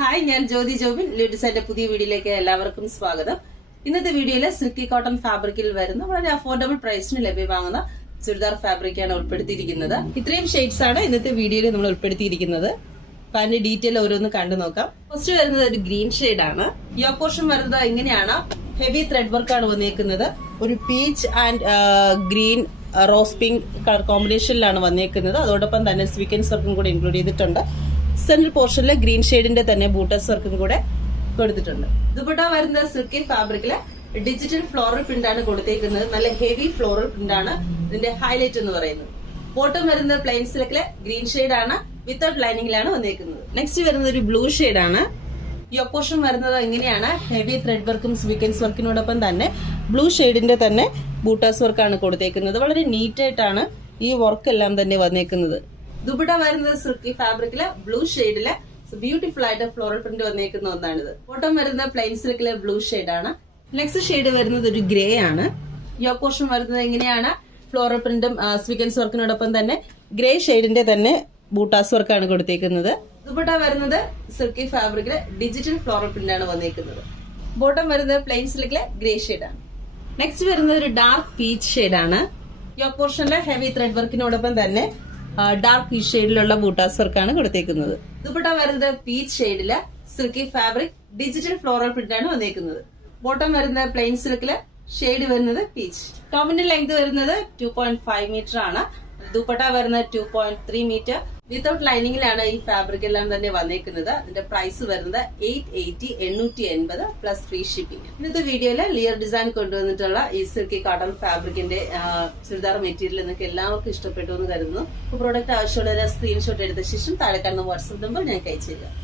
Hi, ഞാൻ ജ്യോതി ജോബിൻ. ലിഡിസൈന്റെ പുതിയ വീഡിയോയിലേക്ക് എല്ലാവർക്കും സ്വാഗതം. ഇന്നത്തെ വീഡിയോയിൽ സിൽക്കി കോട്ടൺ ഫാബ്രിക്കിൽ വരുന്ന വളരെ അഫോർഡബിൾ പ്രൈസിന് ലഭ്യമാകുന്ന ചുരിദാർ ഫാബ്രിക്കാണ് ഉൾപ്പെടുത്തിയിരിക്കുന്നത്. ഇത്രയും ഷെയ്ഡ്സ് ആണ് ഇന്നത്തെ വീഡിയോയിൽ നമ്മൾ ഉൾപ്പെടുത്തിയിരിക്കുന്നത്. അപ്പൊ അതിന്റെ ഡീറ്റെയിൽ ഓരോന്ന് കണ്ടു നോക്കാം. ഫസ്റ്റ് വരുന്നത് ഒരു ഗ്രീൻ ഷെയ്ഡ് ആണ്. യോക്ക് പോർഷൻ വരുന്നത് ഇങ്ങനെയാണ്. ഹെവി ത്രെഡ് വർക്ക് ആണ് വന്നേക്കുന്നത്. ഒരു peach and green rose pink colour കോമ്പിനേഷനിലാണ് വന്നേക്കുന്നത്. അതോടൊപ്പം തന്നെ സ്വീക്കൻസ് വർക്കും കൂടെ ഇൻക്ലൂഡ് ചെയ്തിട്ടുണ്ട്. സെൻട്രൽ പോർഷനിലെ ഗ്രീൻ ഷെയ്ഡിന്റെ തന്നെ ബൂട്ടസ് വർക്കും കൂടെ കൊടുത്തിട്ടുണ്ട്. ദുപ്പട്ട വരുന്നത് സിൽക്കി ഫാബ്രിക്കില് ഡിജിറ്റൽ ഫ്ലോറൽ പ്രിന്റ് ആണ് കൊടുത്തേക്കുന്നത്. നല്ല ഹെവി ഫ്ലോറൽ പ്രിന്റ് ആണ് ഇതിന്റെ ഹൈലൈറ്റ് എന്ന് പറയുന്നത്. ബോട്ടം വരുന്നത് പ്ലെയിൻ സിൽക്കിലെ ഗ്രീൻ ഷെയ്ഡ് ആണ്. വിത്തൗട്ട് ലൈനിങ്ങിലാണ് വന്നേക്കുന്നത്. നെക്സ്റ്റ് വരുന്നത് ഒരു ബ്ലൂ ഷെയ്ഡ് ആണ്. യോക്ക് പോർഷൻ വരുന്നത് ഇങ്ങനെയാണ്. ഹെവി ത്രെഡ് വർക്കും സ്വീക്കൻസ് വർക്കിനോടൊപ്പം തന്നെ ബ്ലൂ ഷെയ്ഡിന്റെ തന്നെ ബൂട്ടാസ് വർക്കാണ് കൊടുത്തേക്കുന്നത്. വളരെ നീറ്റ് ആയിട്ടാണ് ഈ വർക്ക് എല്ലാം തന്നെ വന്നേക്കുന്നത്. ദുപ്പട്ട വരുന്നത് സിൽക്കി ഫാബ്രിക്കില് ബ്ലൂ ഷെയ്ഡില് ബ്യൂട്ടിഫുൾ ആയിട്ട് ഫ്ലോറൽ പ്രിന്റ് വന്നേക്കുന്ന ഒന്നാണിത്. ബോട്ടം വരുന്നത് പ്ലെയിൻ സിൽക്കിലെ ബ്ലൂ ഷെയ്ഡ് ആണ്. നെക്സ്റ്റ് ഷെയ്ഡ് വരുന്നത് ഒരു ഗ്രേ ആണ്. യോക്ക് പോർഷൻ വരുന്നത് എങ്ങനെയാണ്? ഫ്ലോറൽ പ്രിന്റും സ്വീക്കൻസ് വർക്കിനോടൊപ്പം തന്നെ ഗ്രേ ഷെയ്ഡിന്റെ തന്നെ ബൂട്ടാസ് വർക്കാണ് കൊടുത്തേക്കുന്നത്. ദുപ്പട്ട വരുന്നത് സിൽക്കി ഫാബ്രിക്കിലെ ഡിജിറ്റൽ ഫ്ലോറൽ പ്രിന്റ് ആണ് വന്നേക്കുന്നത്. ബോട്ടം വരുന്നത് പ്ലെയിൻ സിൽക്കിലെ ഗ്രേ ഷെയ്ഡ് ആണ്. നെക്സ്റ്റ് വരുന്നത് ഒരു ഡാർക്ക് പീച്ച് ഷെയ്ഡ് ആണ്. യോക്ക് പോർഷനിലെ ഹെവി ത്രെഡ് വർക്കിനോടൊപ്പം തന്നെ ഡാർക്ക് പീച്ച് ഷെയ്ഡിലുള്ള ബൂട്ടാസ് വർക്കാണ് കൊടുത്തേക്കുന്നത്. ദുപ്പട്ട വരുന്നത് പീച്ച് ഷെയ്ഡില് silky fabric digital floral print ആണ് വന്നേക്കുന്നത്. ബോട്ടം വരുന്നത് പ്ലെയിൻ സിൽക്കില് ഷെയ്ഡ് വരുന്നത് പീച്ച്. ടോപ്പിന്റെ ലെങ്ത് വരുന്നത് 2.5 മീറ്റർ ആണ്. ദുപ്പട്ട വരുന്നത് 2.3 മീറ്റർ. വിത്തൗട്ട് ലൈനിങ്ങിലാണ് ഈ ഫാബ്രിക് എല്ലാം തന്നെ വന്നേക്കുന്നത്. അതിന്റെ പ്രൈസ് വരുന്നത് 880 പ്ലസ് ഫ്രീ ഷിപ്പിംഗ്. ഇന്നത്തെ വീഡിയോയില് ലിയർ ഡിസൈൻ കൊണ്ടുവന്നിട്ടുള്ള ഈ സിൽക്കി കോട്ടൺ ഫാബ്രിക്കിന്റെ ചുരിദാർ മെറ്റീരിയൽ നിങ്ങൾക്ക് എല്ലാവർക്കും ഇഷ്ടപ്പെട്ടു എന്ന് കരുതുന്നു. പ്രോഡക്റ്റ് ആവശ്യമുള്ള സ്ക്രീൻഷോട്ട് എടുത്ത ശേഷം താഴെ കാണുന്ന വാട്സ്ആപ്പ് നമ്പർ ഞാൻ അയച്ചു തരാം.